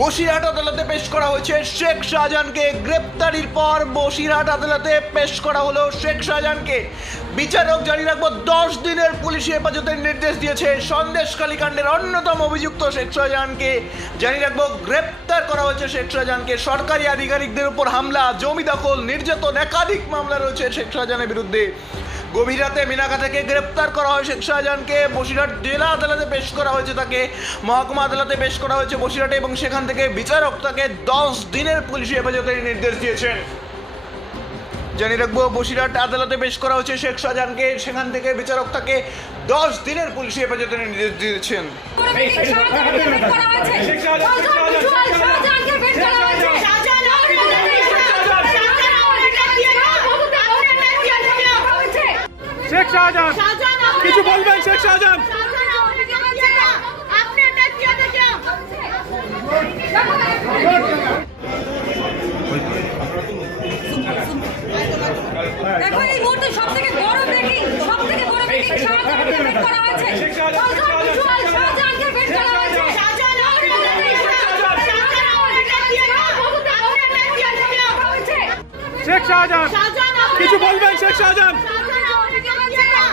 বসিরহাট আদালতে পেশ করা হয়েছে শেখ শাহজাহানকে। গ্রেপ্তারির পর বসিরহাট আদালতে পেশ করা হলো শেখ শাহজাহানকে। বিচারক জারি রাখব, দশ দিনের পুলিশি হেফাজতের নির্দেশ দিয়েছে সন্দেশখালী কাণ্ডের অন্যতম অভিযুক্ত শেখ শাহজাহানকে। জারি রাখব, গ্রেপ্তার করা হয়েছে শেখ শাহজাহানকে। সরকারি আধিকারিকদের উপর হামলা, জমি দখল, নির্যাতন, একাধিক মামলা রয়েছে শেখ শাহজাহানের বিরুদ্ধে। গভীর রাতে মিনাকা থেকে গ্রেপ্তার করা হয় শেখ শাহজাহানকে বসিরহাট জেলা আদালতে পেশ করা হয়েছে তাকে মহকুমা আদালতে পেশ করা হয়েছে বসিরহাটে এবং সেখান থেকে বিচারক তাকে দশ দিনের পুলিশি হেফাজতের নির্দেশ দিয়েছেন জানিয়ে রাখব বসিরহাট আদালতে পেশ করা হয়েছে শেখ শাহজাহানকে সেখান থেকে বিচারক তাকে দশ দিনের পুলিশি হেফাজতের নির্দেশ দিয়েছেন শাহজাহানকে বের করা হয়েছে শাহজাহানকে বের করা হয়েছে শেখ শাহজাহান। কিছু বলবেন শেখ শাহজাহান? দেখো এই মুহূর্তে সব থেকে বড় ব্রেকিং সব থেকে বড় ব্রেকিং শাহজাহানকে বের করা হয়েছে। শাহজাহানকে বের করা হয়েছে। শেখ শাহজাহান কিছু বলবেন শেখ শাহজাহান 这个，这个，这。